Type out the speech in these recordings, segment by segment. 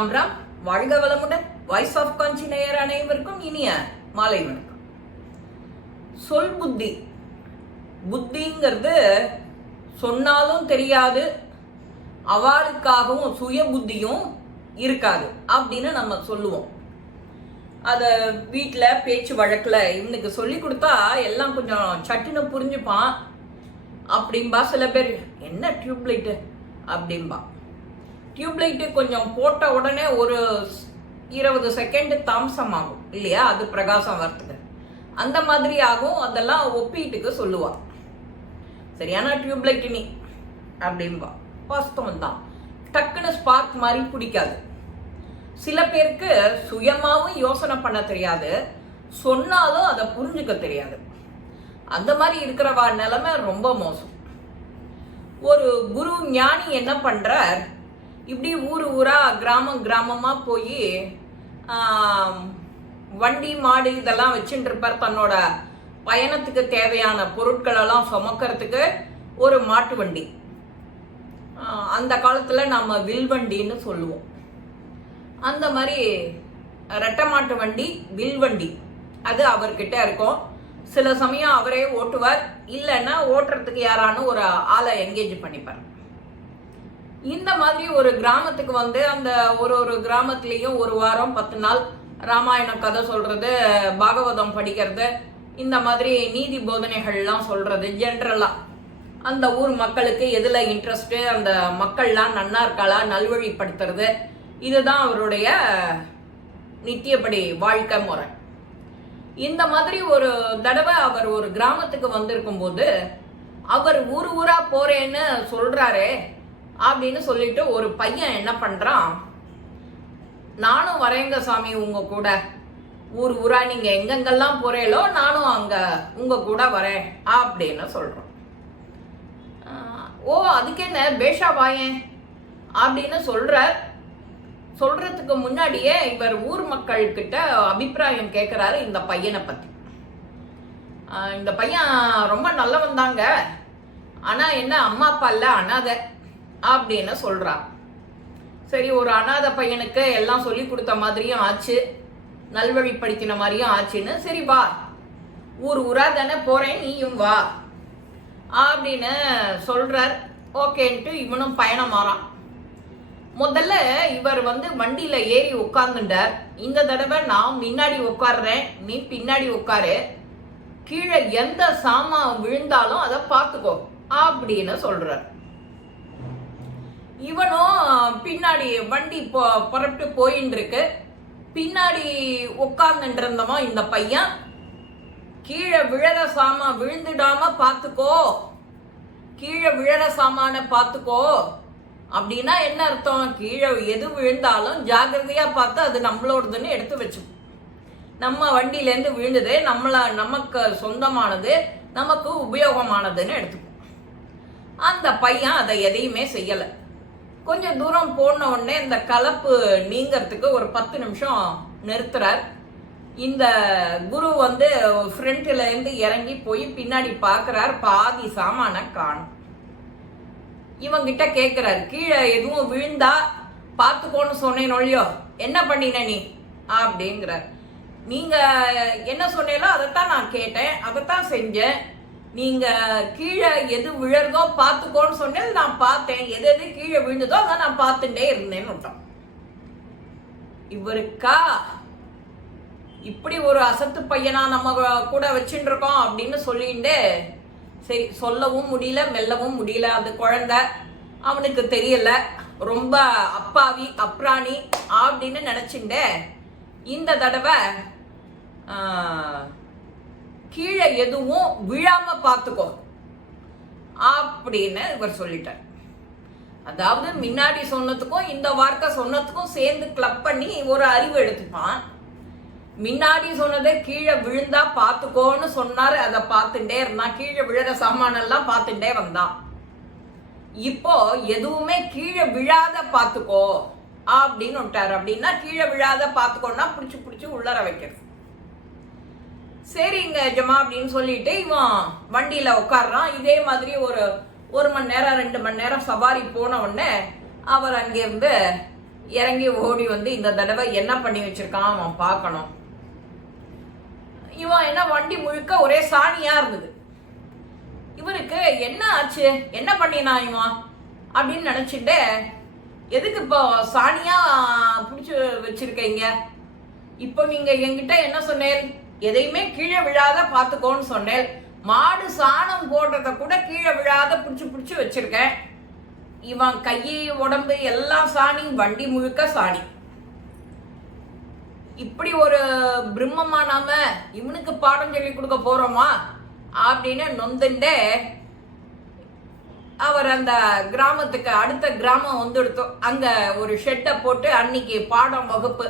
ராம் ராம். வாழ்க வளமுடன். Voice of காஞ்சி நேயர் அனைவருக்கும் இனிய மாலை வணக்கம். சொல் புத்தி. புத்திங்கிறது சொன்னாலும் தெரியாது, அவளுக்காகவும் சுய புத்தியும் இருக்காது அப்படின்னு நம்ம சொல்லுவோம். அத வீட்டில் பேச்சு வழக்கில் இவனுக்கு சொல்லி கொடுத்தா எல்லாம் கொஞ்சம் சட்டுன்னு புரிஞ்சுப்பான் அப்படின்பா. சில பேர் என்ன டியூப்லைட்டு அப்படின்பா. டியூப்லைட்டு கொஞ்சம் போட்ட உடனே ஒரு 20 செகண்ட் தாமசமாகும் இல்லையா, அது பிரகாசம் வரத்துக்கு. அந்த மாதிரி ஆகும். அதெல்லாம் ஒப்பீட்டுக்கு சொல்லுவா. சரியான டியூப்லைட் நீ அப்படின்பா. வாஸ்தவம் தான். டக்குன்னு ஸ்பார்க் மாதிரி பிடிக்காது. சில பேருக்கு சுயமாவும் யோசனை பண்ண தெரியாது, சொன்னாலும் அதை புரிஞ்சுக்க தெரியாது. அந்த மாதிரி இருக்கிறவா நிலைமை ரொம்ப மோசம். ஒரு குரு ஞானி என்ன பண்றார், இப்படி ஊர் ஊரா கிராமம் கிராமமா போய் வண்டி மாடு இதெல்லாம் வச்சுட்டு இருப்பார். தன்னோட பயணத்துக்கு தேவையான பொருட்களெல்லாம் சுமக்கிறதுக்கு ஒரு மாட்டு வண்டி, அந்த காலத்துல நம்ம வில்வண்டின்னு சொல்லுவோம். அந்த மாதிரி ரெட்டை மாட்டு வண்டி, வில்வண்டி, அது அவர்கிட்ட இருக்கும். சில சமயம் அவரே ஓட்டுவார், இல்லைன்னா ஓட்டுறதுக்கு யாரானு ஒரு ஆளை என்கேஜ் பண்ணிப்பார். இந்த மாதிரி ஒரு கிராமத்துக்கு வந்து அந்த ஒரு கிராமத்திலையும் ஒரு வாரம் 10 நாள் ராமாயண கதை சொல்றது, பாகவதம் படிக்கிறது, இந்த மாதிரி நீதி போதனைகள்லாம் சொல்றது, ஜென்ரலா அந்த ஊர் மக்களுக்கு எதுல இன்ட்ரெஸ்ட், அந்த மக்கள்லாம் நன்னா இருக்காளா நல்வழிப்படுத்துறது, இதுதான் அவருடைய நித்தியப்படி வாழ்க்கை முறை. இந்த மாதிரி ஒரு தடவை அவர் ஒரு கிராமத்துக்கு வந்திருக்கும் போது, அவர் ஊர் ஊரா போறேன்னு சொல்றாரு அப்படின்னு சொல்லிட்டு ஒரு பையன் என்ன பண்றான், நானும் வரேங்க சாமி உங்க கூட, ஊர் ஊரா நீங்க எங்கெங்கெல்லாம் போறீங்களோ நானும் அங்க உங்க கூட வரேன் அப்படின்னு சொல்றோம். ஓ அதுக்கு என்ன பேஷா வாயேன் அப்படின்னு சொல்றதுக்கு முன்னாடியே இவர் ஊர் மக்கள் கிட்ட அபிப்பிராயம் கேட்கிறாரு இந்த பையனை பத்தி. இந்த பையன் ரொம்ப நல்லவன் தாங்க, ஆனா என்ன அம்மா அப்பா இல்ல, அனாதை அப்படின்னு சொல்றான். சரி, ஒரு அனாதை பையனுக்கு எல்லாம் சொல்லி கொடுத்த மாதிரியும் ஆச்சு, நல்வழிப்படுத்தின மாதிரியும் ஆச்சுன்னு, சரி வா ஊர் ஊரா தானே போறேன் நீயும் வா அப்படின்னு சொல்றார். ஓகேன்ட்டு இவனும் பயணம் மாறான். முதல்ல இவர் வந்து வண்டியில ஏறி உட்கார்ந்துட்டார். இந்த தடவை நான் முன்னாடி உட்கார்றேன், நீ பின்னாடி உட்காரு, கீழே எந்த சாமான் விழுந்தாலும் அதை பார்த்துக்கோ அப்படின்னு சொல்றார். இவனும் பின்னாடி வண்டி புறப்பட்டு போயின்னு இருக்கு, பின்னாடி உட்கார்ந்துட்டு இருந்தவன் இந்த பையன், கீழே விழற சாமான் விழுந்துடாம பார்த்துக்கோ, கீழே விழற சாமான பார்த்துக்கோ அப்படின்னா என்ன அர்த்தம், கீழே எது விழுந்தாலும் ஜாகிரதையா பார்த்து அது நம்மளோடதுன்னு எடுத்து வச்சுப்போம். நம்ம வண்டியிலேருந்து விழுந்தது நமக்கு சொந்தமானது, நமக்கு உபயோகமானதுன்னு எடுத்துப்போம். அந்த பையன் அதை எதையுமே செய்யலை. கொஞ்சம் தூரம் போன உடனே இந்த கலப்பு நீங்கிறதுக்கு ஒரு 10 நிமிஷம் நிறுத்துறார். இந்த குரு வந்து ஃப்ரண்ட்ல இருந்து இறங்கி போய் பின்னாடி பார்க்கிறார், பாதி சாமான காணும். இவங்கிட்ட கேட்கிறாரு, கீழே எதுவும் விழுந்தா பார்த்துக்கோன்னு சொன்னேன் ஒழியோ என்ன பண்ணின நீ அப்படிங்கிறார். நீங்க என்ன சொன்னீங்களோ அதைத்தான் நான் கேட்டேன், அதைத்தான் செஞ்சேன். நீங்க கீழே எது விழறதோ பார்த்துக்கோன்னு சொன்னேன், நான் பார்த்தேன், எது எது கீழே விழுந்ததோ அதான் நான் பார்த்துட்டே இருந்தேன்னு விட்டோம். இவருக்கா இப்படி ஒரு அசத்து பையனா நம்ம கூட வச்சுட்டு இருக்கோம் அப்படின்னு சொல்லிட்டு, சரி சொல்லவும் முடியல மெல்லவும் முடியல. அது குழந்தை, அவனுக்கு தெரியல, ரொம்ப அப்பாவி அப்ராணி அப்படின்னு நினைச்சுட்டு இந்த தடவை கீழே எதுவும் விழாம பார்த்துக்கோ அப்படின்னு இவர் சொல்லிட்டார். அதாவது முன்னாடி சொன்னதுக்கும் இந்த வார்த்தை சொன்னதுக்கும் சேர்ந்து கிளப் பண்ணி ஒரு அறிவு எடுத்துப்பான். முன்னாடி சொன்னதே கீழே விழுந்தா பார்த்துக்கோன்னு சொன்னாரு, அதை பார்த்துட்டே இருந்தான், கீழே விழுற சாமானெல்லாம் பார்த்துட்டே வந்தான். இப்போ எதுவுமே கீழே விழாத பார்த்துக்கோ அப்படின்னு விட்டாரு. அப்படின்னா கீழே விழாத பார்த்துக்கோன்னா பிடிச்சி உள்ளர வைக்கிறது. சரிங்க ஜமா அப்படின்னு சொல்லிட்டு இவன் வண்டியில உட்காடுறான். இதே மாதிரி ஒரு 1 மணி நேரம் 2 மணி நேரம் சவாரி போன உடனே அவர் அங்கிருந்து இறங்கி ஓடி வந்து இந்த தடவை என்ன பண்ணி வச்சிருக்கான் அவன் பார்க்கணும். இவன் என்ன வண்டி முழுக்க ஒரே சாணியா இருந்தது. இவருக்கு என்ன ஆச்சு, என்ன பண்ணினா இவன் அப்படின்னு நினைச்சிட்டு, எதுக்கு இப்போ சாணியா பிடிச்சி வச்சிருக்கீங்க, இப்போ நீங்க என்கிட்ட என்ன சொன்னேன், எதையுமே கீழே விழாத பாத்துக்கோன்னு சொன்னேன். மாடு சாணம் போடுறத கூட கீழே விழாத பிடிச்சு வச்சிருக்கேன். இவன் கையை உடம்பு எல்லாம் சாணி, வண்டி முழுக்க சாணி. இப்படி ஒரு பிரம்மமா நாம இவனுக்கு பாடம் சொல்லி கொடுக்க போறோமா அப்படின்னு நொந்துண்டே அவர் அந்த கிராமத்துக்கு அடுத்த கிராமம் வந்துடுத்தோம். அங்க ஒரு ஷெட்டை போட்டு அன்னைக்கு பாடம் வகுப்பு.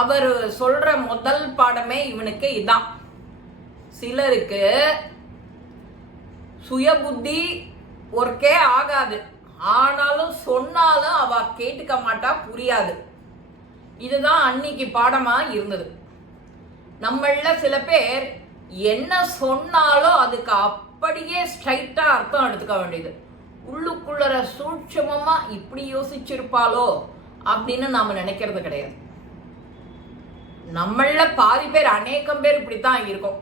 அவர் சொல்ற முதல் பாடமே இவனுக்கு இதான். சிலருக்கு சுய புத்தி ஒர்க்கே ஆகாது, ஆனாலும் சொன்னாலும் அவ கேட்டுக்க மாட்டா, புரியாது. இதுதான் அன்னைக்கு பாடமா இருந்தது. நம்மள சில பேர் என்ன சொன்னாலும் அதுக்கு அப்படியே ஸ்ட்ரைட்டா அர்த்தம் எடுத்துக்க வேண்டியது. உள்ளுக்குள்ளற சூட்சமமா இப்படி யோசிச்சிருப்பாளோ அப்படின்னு நாம நினைக்கிறது கிடையாது. நம்மள பாதி பேர், அநேகம் பேர் இப்படித்தான் இருக்கும்.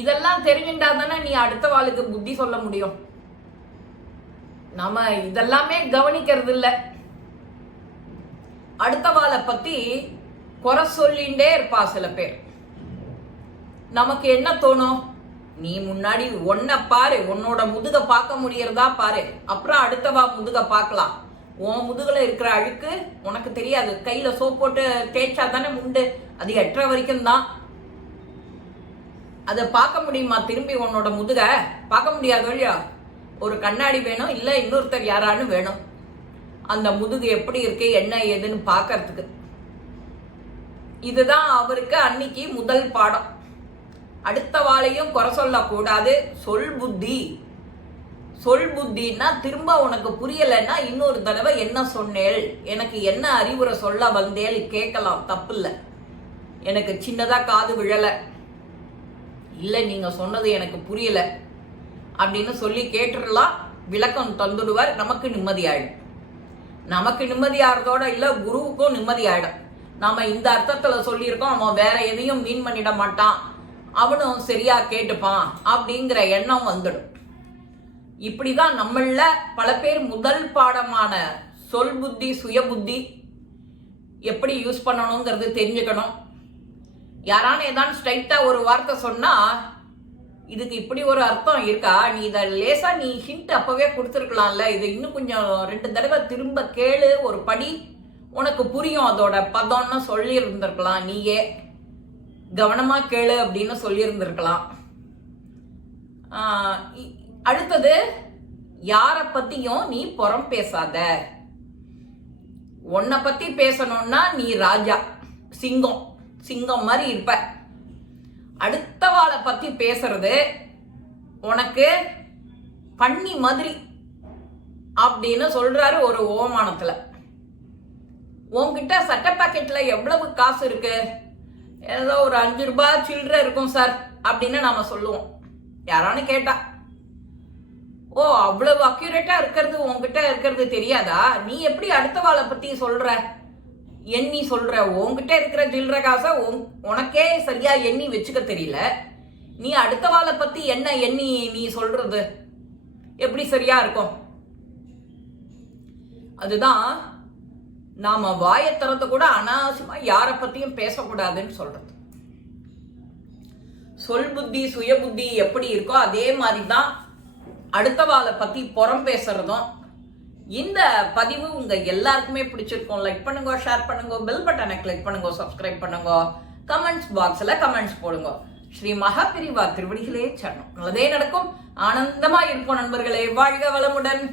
இதெல்லாம் தெரிஞ்சுட்டா தானே நீ அடுத்த வாளுக்கு புத்தி சொல்ல முடியும். நம்ம இதெல்லாமே கவனிக்கிறது இல்லை. அடுத்த வாளை பத்தி குறை சொல்லிண்டே இருப்பா சில பேர். நமக்கு என்ன தோணும், நீ முன்னாடி ஒன்ன பாரு, உன்னோட முதுக பார்க்க முடியறதா பாரு, அப்புறம் அடுத்தவா முதுக பார்க்கலாம். உன் முதுகுல இருக்கிற அழுக்கு உனக்கு தெரியாது. கையில சோப் போட்டு தேய்ச்சா தானே உண்டு, அது எட்டரை வரைக்கும் தான். அதை பார்க்க முடியுமா திரும்பி உன்னோட முதுக? பார்க்க முடியாது இல்லையா? ஒரு கண்ணாடி வேணும், இல்ல இன்னொருத்தர் யாரான்னு வேணும், அந்த முதுகு எப்படி இருக்கு என்ன ஏதுன்னு பார்க்கறதுக்கு. இதுதான் அவருக்கு அன்னைக்கு முதல் பாடம். அடுத்த வாளையும் குறை சொல்லக்கூடாது. சொல் புத்தி. சொல் புத்தின்னா திரும்ப உனக்கு புரியலைன்னா இன்னொரு தடவை என்ன சொன்னேள், எனக்கு என்ன அறிவுரை சொல்ல வந்தேள் கேட்கலாம், தப்பு இல்லை. எனக்கு சின்னதா காது விழலை, இல்லை நீங்க சொன்னது எனக்கு புரியல அப்படின்னு சொல்லி கேட்டுடலாம். விளக்கம் தந்துடுவார். நமக்கு நிம்மதி ஆயிடும். நமக்கு நிம்மதியாகிறதோட இல்லை, குருவுக்கும் நிம்மதி ஆயிடும். நாம இந்த அர்த்தத்துல சொல்லியிருக்கோம், அவன் வேற எதையும் மீன் பண்ணிட மாட்டான், அவனும் சரியா கேட்டுப்பான் அப்படிங்கிற எண்ணம் வந்துடும். இப்படிதான் நம்மள பல பேர் முதல் பாடமான சொல் புத்தி சுய புத்தி எப்படி யூஸ் பண்ணணுங்கிறது தெரிஞ்சுக்கணும். யாரான ஏதான் ஸ்ட்ரைட்டா ஒரு வார்த்தை சொன்னா, இதுக்கு இப்படி ஒரு அர்த்தம் இருக்கா, நீ இதை லேசா நீ ஹிண்ட் அப்பவே கொடுத்துருக்கலாம்ல, இது இன்னும் கொஞ்சம் 2 தடவை திரும்ப கேளு, ஒரு படி உனக்கு புரியும் அதோட பதம்னு சொல்லி இருந்திருக்கலாம். நீயே கவனமா கேளு அப்படின்னு சொல்லி இருந்திருக்கலாம். அடுத்தது, யார பத்தியும் நீ புறம் பேசாத. உன்னை பத்தி பேசணும்னா நீ ராஜா, சிங்கம், சிங்கம் மாதிரி இருப்ப. அடுத்தவாளை பத்தி பேசுறது உனக்கு பண்ணி மாதிரி அப்படின்னு சொல்றாரு ஒரு ஓமானத்துல. உன்கிட்ட சட்ட பாக்கெட்ல எவ்வளவு காசு இருக்கு, ஏதோ ஒரு 5 ரூபாய் சில்லற இருக்கும் சார் அப்படின்னு நாம சொல்லுவோம். யாரானு கேட்டா, ஓ அவ்வளவு அக்யூரேட்டா இருக்கிறது உன்கிட்ட இருக்கிறது தெரியாதா, நீ எப்படி அடுத்த வாளை பத்தி சொல்ற, எண்ணி சொல்ற, உன்கிட்ட இருக்கிற சில்லற காசை உனக்கே சரியா எண்ணி வச்சுக்க தெரியல, நீ அடுத்த வாளை பத்தி என்ன எண்ணி நீ சொல்றது எப்படி சரியா இருக்கும்? அதுதான் நாம வாயத்தரத்தை கூட அனாவசியமா யார பத்தியும் பேசக்கூடாதுன்னு சொல்றது. சொல் புத்தி சுய புத்தி எப்படி இருக்கோ அதே மாதிரிதான் அடுத்த வாளை பத்தி புறம் பேசுறதும். இந்த பதிவு உங்க எல்லாருக்குமே பிடிச்சிருக்கும். லைக் பண்ணுங்க, ஷேர் பண்ணுங்க, பெல் பட்டனை கிளிக் பண்ணுங்க, சப்ஸ்கிரைப் பண்ணுங்க, கமெண்ட்ஸ் பாக்ஸ்ல கமெண்ட்ஸ் போடுங்க. ஸ்ரீ மகாபிரிவா திருவடிகளே சரணம். நல்லதே நடக்கும். ஆனந்தமா இருக்கும் நண்பர்களே. வாழ்க வளமுடன்.